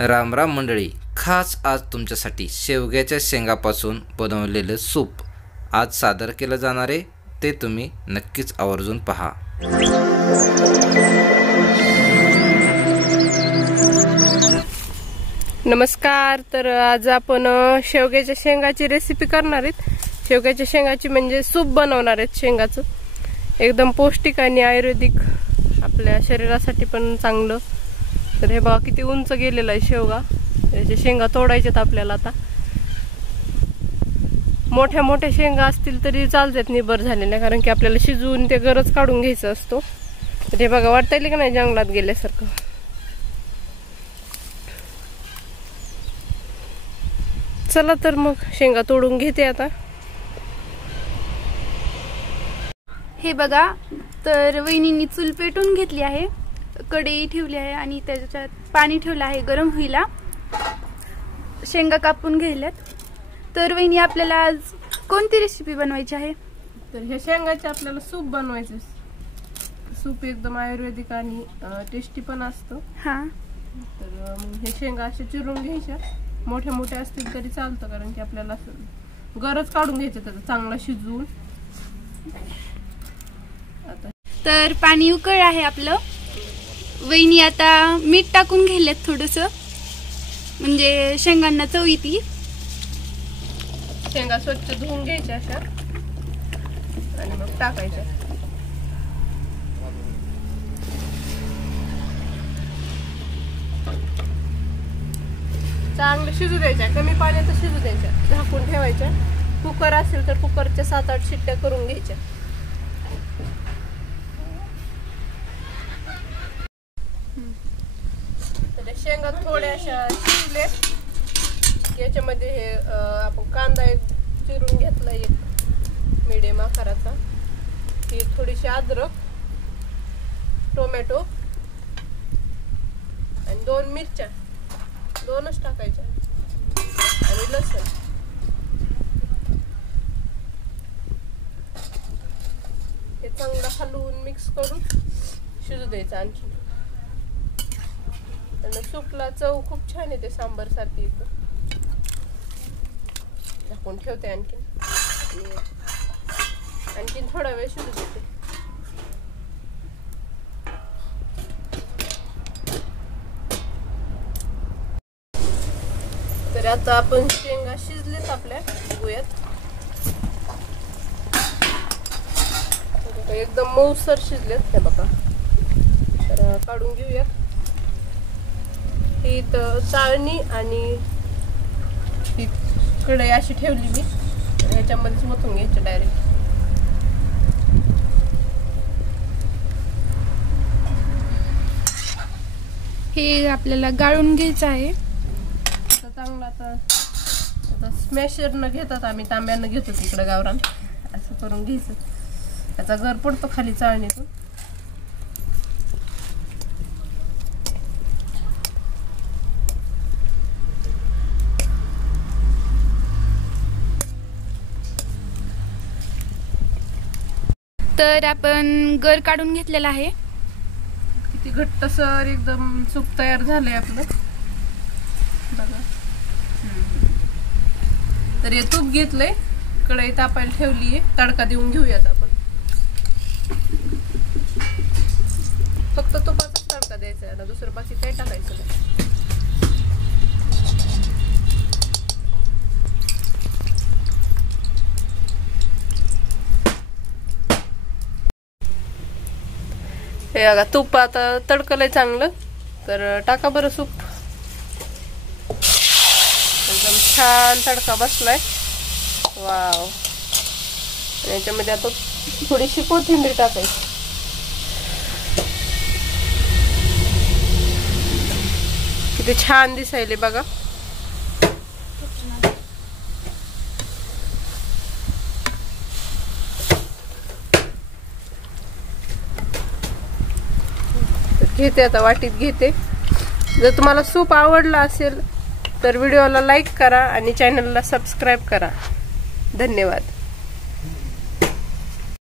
राम राम मंडळी, खास आज तुमच्यासाठी शेवग्याच्या शेंगापासून बनवलेलं सूप आज सादर केलं जाणार आहे। ते तुम्ही नक्कीच आवर्जून पहा। नमस्कार। तर आज आपण शेवग्याच्या शेंगाची रेसिपी करणार आहेत। शेवग्याच्या शेंगाची म्हणजे सूप बनवणार आहेत शेंगाचं, एकदम पौष्टिक आणि आयुर्वेदिक, आपल्या शरीरासाठी पण चांगलं। तर हे बघा किती उंच गेलेला आहे शेवगा। याचे शेंगा तोडायचेत आपल्याला। आता मोठ्या मोठ्या शेंगा असतील तरी चालतात निबर झालेल्या, कारण की आपल्याला शिजवून ते गरज काढून घ्यायचं असतो। तर हे बघा वाटतंय की नाही जंगलात गेल्यासारखं। चला तर मग शेंगा तोडून घेते आता। हे बघा, तर वहिनींनी चूल पेटून घेतली आहे, कढई ठेवली आहे आणि त्याच्यात पाणी ठेवलं आहे गरम व्हायला। शेंगा कापून घ्यायल्यात। तर वहिनी आपल्याला आज कोणती रेसिपी बनवायची आहे? तर हे शेंगाचे आपल्याला सूप बनवायचे। सूप एकदम आयुर्वेदिक आणि टेस्टी पण असतं। हां, तर हे शेंगा असे चिरून घ्यायच्या, मोठ्या मोठ्या असतील तरी चालतं, कारण की आपल्याला गरज काढून घ्यायचं त्याचं चांगला शिजवून। तर पाणी उकळ आहे आपलं। वहिनी आता मीठ टाकून घ्यायलेत थोडंसं, म्हणजे शेंगांना चव येते। शेंगा स्वच्छ धुवून घ्यायच्या अशा आणि मग टाकायच्या। चांगलं शिजू द्यायच्या, कमी पाण्यात शिजू द्यायच्या, झाकून ठेवायच्या। कुकर असेल तर कुकरच्या 7-8 शिट्ट्या करून घ्यायच्या। शेंगा थोड्या अशा शिजले, याच्यामध्ये हे आपण कांदा एक चिरून घेतला, एक मीडियम आकाराचा, ही थोडीशी अद्रक, टोमॅटो आणि 2 मिरच्या, 2च टाकायच्या, आणि लसूण। हे चांगलं हलवून मिक्स करून शिजू द्यायचं आणखी। आणि सूपला चव खूप छान येते, सांबार सारखी एकदम। झाकून ठेवते आणखीन थोडा वेळ शिजू देते। तर आता आपण शेंगा शिजलेत आपल्या गुयात, एकदम मऊसर शिजलेत हे बघा। तर काढून घेऊयात। ही चाळणी आणि ही कढई अशी ठेवली मी, ह्याच्यामध्येच मथून घ्यायचं डायरेक्ट। हे आपल्याला गाळून घ्यायचं आहे। चांगलं आता स्मॅशरनं घेतात, आम्ही तांब्यानं घेतो तिकडं गावरान। असं करून घ्यायचं, त्याचा गर पडतो खाली चाळणीतून। तर आपण गर काढून घेतलेला आहे। किती घट्टसर एकदम सूप तयार झालंय आपलं बघा। तर हे तूप घेतलंय, कढई तापायला ठेवली आहे, तडका देऊन घेऊयात आपण। फक्त तुपाचाच तडका द्यायचा आहे, दुसरं बाकी काही टाकायचं नाही। हे बघा तूप आता तडकलंय चांगलं, तर टाका बरं सूप। एकदम छान तडका बसलाय, वाव। याच्यामध्ये आता थोडीशी कोथिंबीर टाकायची। किती छान दिसायले बघा। घेते आता वाटीत घेते। जर तुम्हाला सूप आवडला असेल तर व्हिडिओला लाईक करा आणि चॅनलला सबस्क्राईब करा। धन्यवाद।